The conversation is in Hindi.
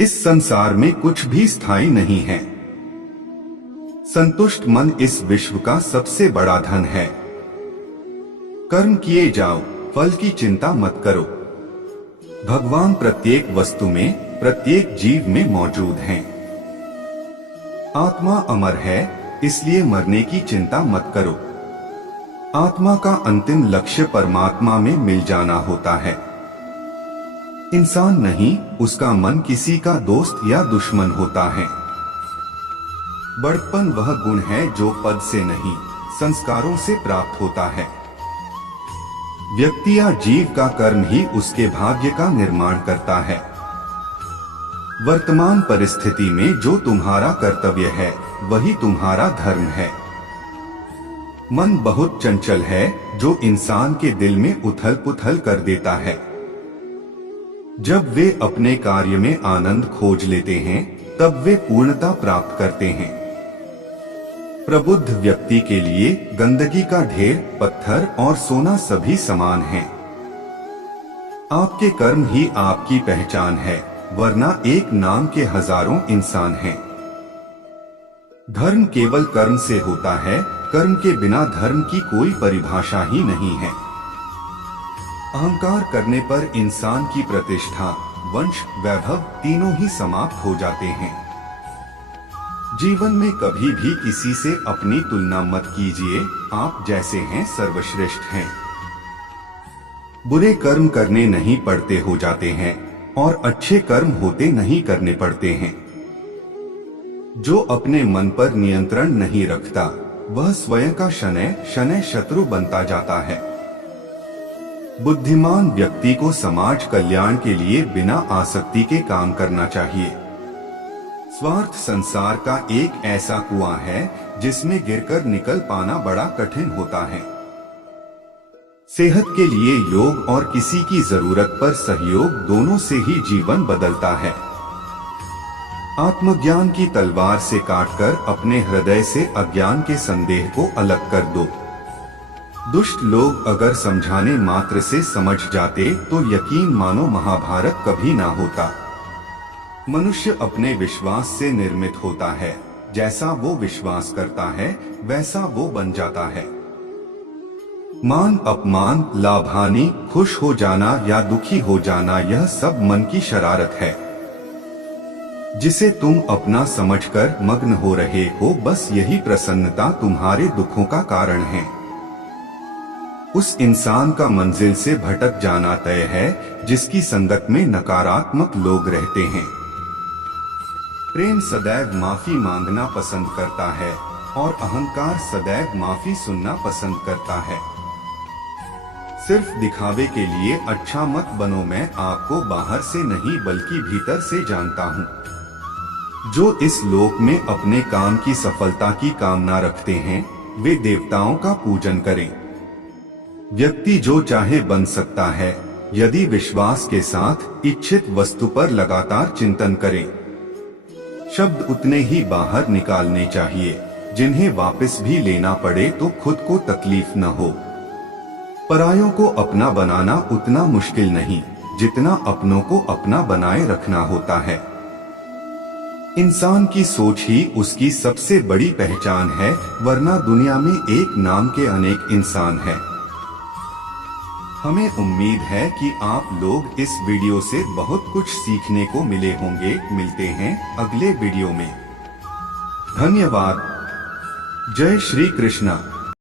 इस संसार में कुछ भी स्थायी नहीं है। संतुष्ट मन इस विश्व का सबसे बड़ा धन है। कर्म किए जाओ, फल की चिंता मत करो। भगवान प्रत्येक वस्तु में, प्रत्येक जीव में मौजूद हैं। आत्मा अमर है, इसलिए मरने की चिंता मत करो। आत्मा का अंतिम लक्ष्य परमात्मा में मिल जाना होता है। इंसान नहीं, उसका मन किसी का दोस्त या दुश्मन होता है। बड़प्पन वह गुण है जो पद से नहीं, संस्कारों से प्राप्त होता है। व्यक्ति या जीव का कर्म ही उसके भाग्य का निर्माण करता है। वर्तमान परिस्थिति में जो तुम्हारा कर्तव्य है, वही तुम्हारा धर्म है। मन बहुत चंचल है, जो इंसान के दिल में उथल पुथल कर देता है। जब वे अपने कार्य में आनंद खोज लेते हैं, तब वे पूर्णता प्राप्त करते हैं। प्रबुद्ध व्यक्ति के लिए गंदगी का ढेर, पत्थर और सोना सभी समान हैं। आपके कर्म ही आपकी पहचान है, वरना एक नाम के हजारों इंसान हैं। धर्म केवल कर्म से होता है, कर्म के बिना धर्म की कोई परिभाषा ही नहीं है। अहंकार करने पर इंसान की प्रतिष्ठा, वंश, वैभव तीनों ही समाप्त हो जाते हैं। जीवन में कभी भी किसी से अपनी तुलना मत कीजिए, आप जैसे हैं सर्वश्रेष्ठ हैं। बुरे कर्म करने नहीं पड़ते हो जाते हैं, और अच्छे कर्म होते नहीं करने पड़ते हैं। जो अपने मन पर नियंत्रण नहीं रखता, वह स्वयं का शनैः शनैः शत्रु बनता जाता है। बुद्धिमान व्यक्ति को समाज कल्याण के लिए बिना आसक्ति के काम करना चाहिए। स्वार्थ संसार का एक ऐसा कुआं है, जिसमें गिरकर निकल पाना बड़ा कठिन होता है। सेहत के लिए योग और किसी की जरूरत पर सहयोग, दोनों से ही जीवन बदलता है। आत्मज्ञान की तलवार से काटकर अपने हृदय से अज्ञान के संदेह को अलग कर दो। दुष्ट लोग अगर समझाने मात्र से समझ जाते तो यकीन मानो महाभारत कभी ना होता। मनुष्य अपने विश्वास से निर्मित होता है, जैसा वो विश्वास करता है वैसा वो बन जाता है। मान अपमान, लाभ हानि, खुश हो जाना या दुखी हो जाना, यह सब मन की शरारत है, जिसे तुम अपना समझकर मग्न हो रहे हो। बस यही प्रसन्नता तुम्हारे दुखों का कारण है। उस इंसान का मंजिल से भटक जाना तय है, जिसकी संगत में नकारात्मक लोग रहते हैं। प्रेम सदैव माफी मांगना पसंद करता है, और अहंकार सदैव माफी सुनना पसंद करता है। सिर्फ दिखावे के लिए अच्छा मत बनो। मैं आपको बाहर से नहीं बल्कि भीतर से जानता हूँ। जो इस लोक में अपने काम की सफलता की कामना रखते हैं, वे देवताओं का पूजन करें। व्यक्ति जो चाहे बन सकता है, यदि विश्वास के साथ इच्छित वस्तु पर लगातार चिंतन करें। शब्द उतने ही बाहर निकालने चाहिए, जिन्हें वापस भी लेना पड़े तो खुद को तकलीफ न हो। परायों को अपना बनाना उतना मुश्किल नहीं, जितना अपनों को अपना बनाए रखना होता है। इंसान की सोच ही उसकी सबसे बड़ी पहचान है, वरना दुनिया में एक नाम के अनेक इंसान हैं। हमें उम्मीद है कि आप लोग इस वीडियो से बहुत कुछ सीखने को मिले होंगे। मिलते हैं अगले वीडियो में। धन्यवाद। जय श्री कृष्णा।